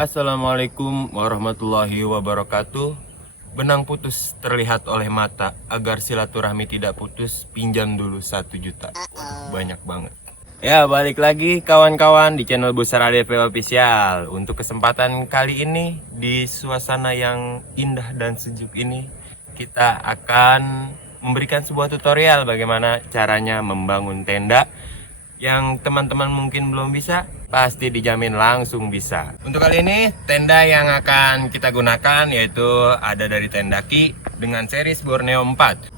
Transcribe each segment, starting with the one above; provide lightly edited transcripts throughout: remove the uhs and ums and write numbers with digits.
Assalamualaikum warahmatullahi wabarakatuh. Benang putus terlihat oleh mata. Agar silaturahmi tidak putus, pinjam dulu 1 juta. Waduh, banyak banget. Ya, balik lagi kawan-kawan di channel Besar ADV Official. Untuk kesempatan kali ini, di suasana yang indah dan sejuk ini, kita akan memberikan sebuah tutorial bagaimana caranya membangun tenda. Yang teman-teman mungkin belum bisa, pasti dijamin langsung bisa. Untuk kali ini, tenda yang akan kita gunakan yaitu ada dari tenda Ki dengan series Borneo 4.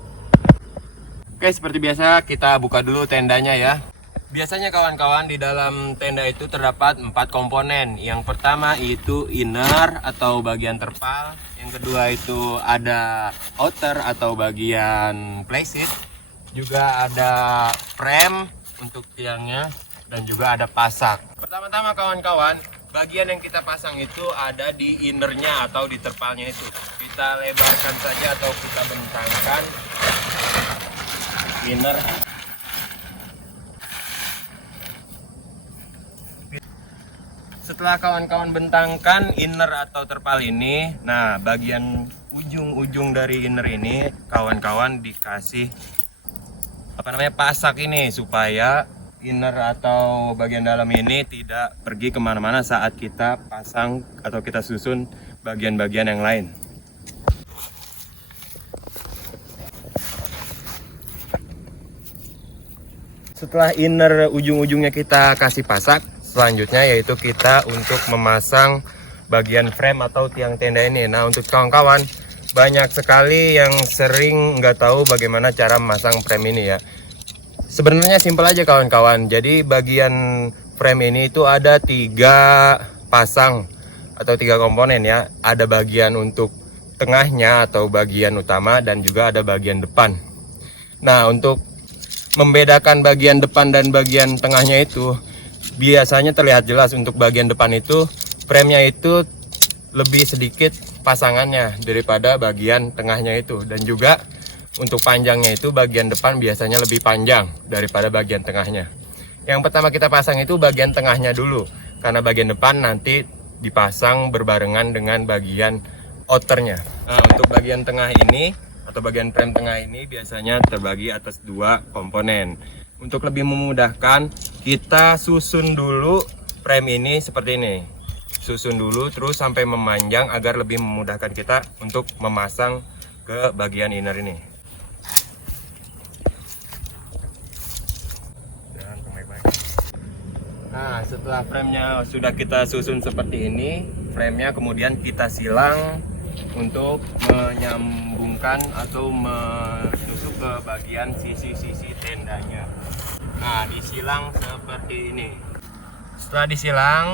Oke, seperti biasa kita buka dulu tendanya ya. Biasanya kawan-kawan, di dalam tenda itu terdapat 4 komponen. Yang pertama itu inner atau bagian terpal. Yang kedua itu ada outer atau bagian playseat. Juga ada frame untuk tiangnya dan juga ada pasak. Pertama-tama kawan-kawan, bagian yang kita pasang itu ada di innernya atau di terpalnya itu. Kita lebarkan saja atau kita bentangkan inner. Setelah kawan-kawan bentangkan inner atau terpal ini, nah bagian ujung-ujung dari inner ini kawan-kawan dikasih pasak ini supaya inner atau bagian dalam ini tidak pergi kemana-mana saat kita pasang atau kita susun bagian-bagian yang lain. Setelah inner ujung-ujungnya kita kasih pasak, selanjutnya yaitu kita untuk memasang bagian frame atau tiang tenda ini. Nah, untuk kawan-kawan, banyak sekali yang sering nggak tahu bagaimana cara memasang frame ini ya. Sebenarnya simpel aja kawan-kawan. Jadi bagian frame ini itu ada 3 pasang atau 3 komponen ya. Ada bagian untuk tengahnya atau bagian utama dan juga ada bagian depan. Nah, untuk membedakan bagian depan dan bagian tengahnya itu biasanya terlihat jelas. Untuk bagian depan itu frame-nya itu lebih sedikit pasangannya daripada bagian tengahnya itu, dan juga untuk panjangnya itu bagian depan biasanya lebih panjang daripada bagian tengahnya. Yang pertama kita pasang itu bagian tengahnya dulu, karena bagian depan nanti dipasang berbarengan dengan bagian outernya. Nah, untuk bagian tengah ini atau bagian frame tengah ini biasanya terbagi atas 2 komponen. Untuk lebih memudahkan, kita susun dulu frame ini seperti ini. Susun dulu terus sampai memanjang agar lebih memudahkan kita untuk memasang ke bagian inner ini. Nah, setelah frame-nya sudah kita susun seperti ini, frame-nya kemudian kita silang untuk menyambungkan atau menusuk ke bagian sisi-sisi tendanya. Nah, disilang seperti ini. Setelah disilang,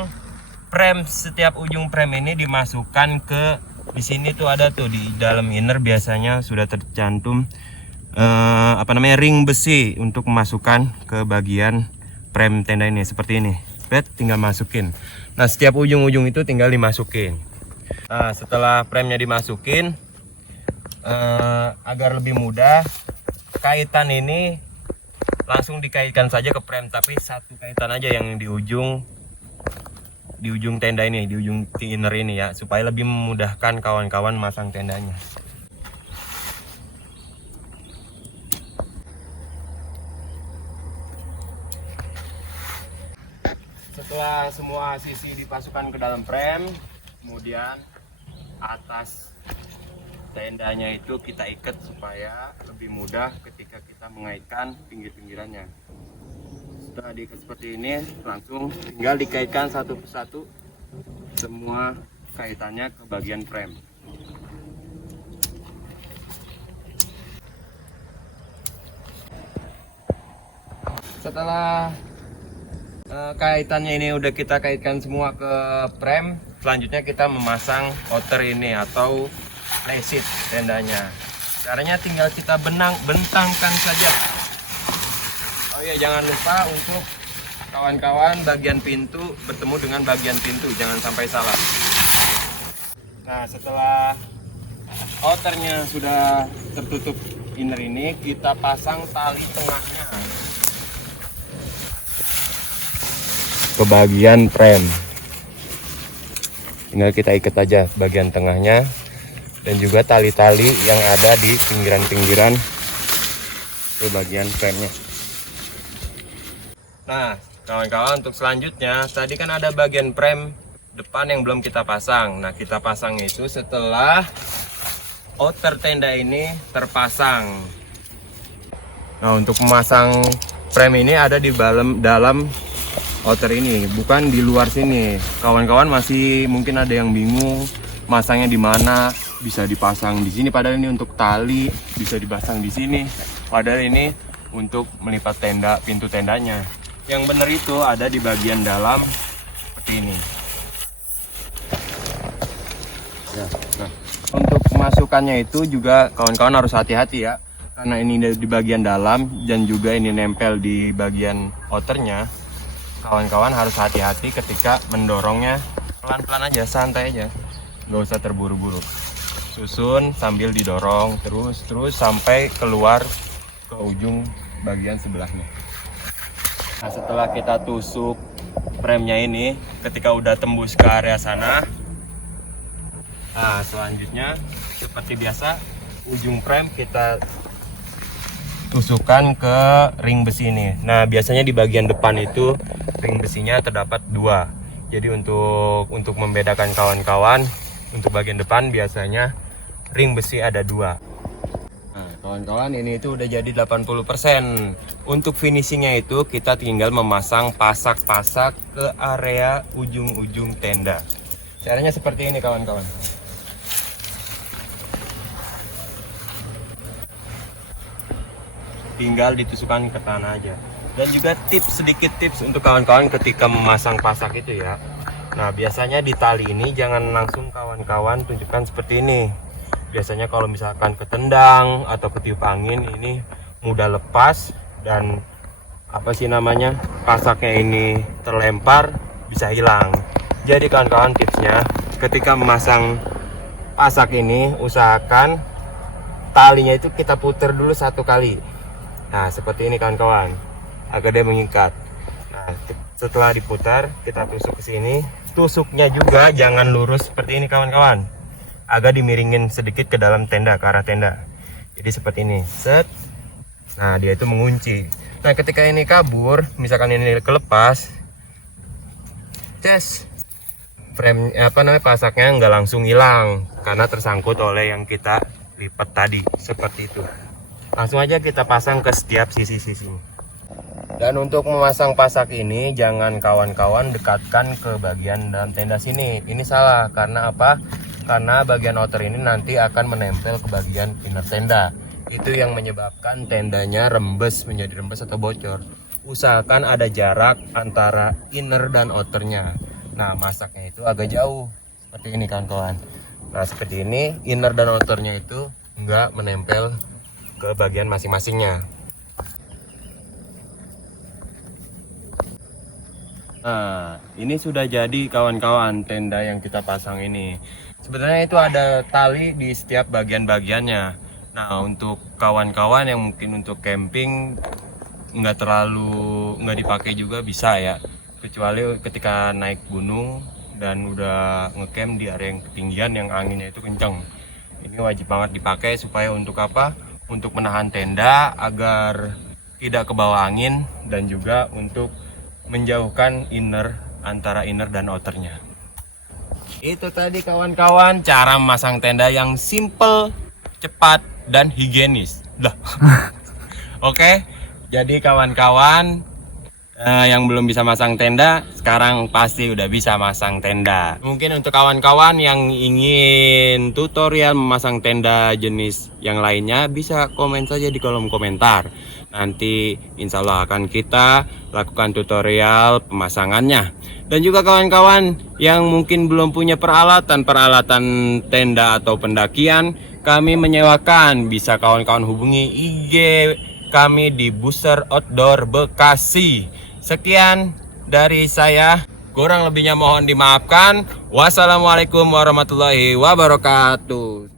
setiap ujung frame ini dimasukkan ke di sini tuh ada tuh di dalam inner biasanya sudah tercantum ring besi untuk memasukkan ke bagian frame tenda ini seperti ini. Tinggal masukin. Nah, setiap ujung-ujung itu tinggal dimasukin. Nah, setelah frame-nya dimasukin, agar lebih mudah, kaitan ini langsung dikaitkan saja ke frame, tapi satu kaitan aja yang di ujung tenda ini, di ujung inner ini ya, supaya lebih memudahkan kawan-kawan masang tendanya. Setelah semua sisi dipasukkan ke dalam frame, kemudian atas tendanya itu kita ikat supaya lebih mudah ketika kita mengaitkan pinggir-pinggirannya. Setelah diikat seperti ini, langsung tinggal dikaitkan satu persatu semua kaitannya ke bagian frame. Setelah kaitannya ini udah kita kaitkan semua ke frame, selanjutnya kita memasang outer ini atau playseat tendanya. Caranya tinggal kita bentangkan saja. Oh iya, jangan lupa untuk kawan-kawan bagian pintu bertemu dengan bagian pintu, jangan sampai salah. Nah, setelah outernya sudah tertutup inner ini, kita pasang tali tengahnya ke bagian frame. tinggal kita ikat aja bagian tengahnya dan juga tali-tali yang ada di pinggiran-pinggiran ke bagian frame-nya. Nah kawan-kawan, untuk selanjutnya tadi kan ada bagian frame depan yang belum kita pasang. Nah kita pasang itu setelah outer tenda ini terpasang. Nah untuk memasang frame ini ada di dalam outer ini, bukan di luar sini. Kawan-kawan masih mungkin ada yang bingung masangnya di mana. Bisa dipasang di sini, padahal ini untuk tali. Bisa dipasang di sini, padahal ini untuk melipat tenda, pintu tendanya. Yang benar itu ada di bagian dalam seperti ini. Nah, untuk pemasukannya itu juga kawan-kawan harus hati-hati ya, karena ini di bagian dalam dan juga ini nempel di bagian outernya. Kawan-kawan harus hati-hati ketika mendorongnya, pelan-pelan aja, santai aja, nggak usah terburu-buru. Susun sambil didorong terus sampai keluar ke ujung bagian sebelahnya. Nah setelah kita tusuk frame-nya ini, ketika udah tembus ke area sana, nah selanjutnya seperti biasa ujung frame kita tusukkan ke ring besi ini. Nah biasanya di bagian depan itu ring besinya terdapat 2. Jadi untuk membedakan kawan-kawan, untuk bagian depan biasanya ring besi ada 2. Nah kawan-kawan, ini itu udah jadi 80%. Untuk finishingnya itu kita tinggal memasang pasak-pasak ke area ujung-ujung tenda. Caranya seperti ini kawan-kawan. Tinggal ditusukkan ke tanah aja. Dan juga sedikit tips untuk kawan-kawan ketika memasang pasak itu ya. Nah biasanya di tali ini jangan langsung kawan-kawan tunjukkan seperti ini. Biasanya kalau misalkan ketendang atau ketiup angin, ini mudah lepas dan pasaknya ini terlempar, bisa hilang. Jadi kawan-kawan, tipsnya ketika memasang pasak ini usahakan talinya itu kita putar dulu 1 kali. Nah seperti ini kawan-kawan, agar dia mengikat. Nah setelah diputar kita tusuk ke sini. Tusuknya juga jangan lurus seperti ini kawan-kawan, agak dimiringin sedikit ke dalam tenda, ke arah tenda. Jadi seperti ini, set. Nah dia itu mengunci. Nah ketika ini kabur, misalkan ini kelepas, frame pasaknya nggak langsung hilang karena tersangkut oleh yang kita lipat tadi, seperti itu. Langsung aja kita pasang ke setiap sisi-sisi. Dan untuk memasang pasak ini jangan kawan-kawan dekatkan ke bagian dalam tenda sini. Ini salah, karena apa? Karena bagian outer ini nanti akan menempel ke bagian inner tenda. Itu yang menyebabkan tendanya menjadi rembes atau bocor. Usahakan ada jarak antara inner dan outernya. Nah masaknya itu agak jauh seperti ini kawan-kawan. Nah seperti ini, inner dan outernya itu enggak menempel ke bagian masing-masingnya. Nah ini sudah jadi kawan-kawan tenda yang kita pasang ini. Sebenarnya itu ada tali di setiap bagian-bagiannya. Nah untuk kawan-kawan yang mungkin untuk camping nggak dipakai juga bisa ya, kecuali ketika naik gunung dan udah ngecamp di area yang ketinggian yang anginnya itu kencang. Ini wajib banget dipakai supaya untuk apa? Untuk menahan tenda agar tidak ke bawah angin dan juga untuk menjauhkan antara inner dan outernya. Itu tadi kawan-kawan cara memasang tenda yang simple, cepat, dan higienis. Oke, jadi kawan-kawan yang belum bisa masang tenda, sekarang pasti udah bisa masang tenda. Mungkin untuk kawan-kawan yang ingin tutorial memasang tenda jenis yang lainnya, bisa komen saja di kolom komentar. Nanti insya Allah akan kita lakukan tutorial pemasangannya. Dan juga kawan-kawan yang mungkin belum punya peralatan tenda atau pendakian, kami menyewakan. Bisa kawan-kawan hubungi IG kami di Booster Outdoor Bekasi. Sekian dari saya, kurang lebihnya mohon dimaafkan. Wassalamualaikum warahmatullahi wabarakatuh.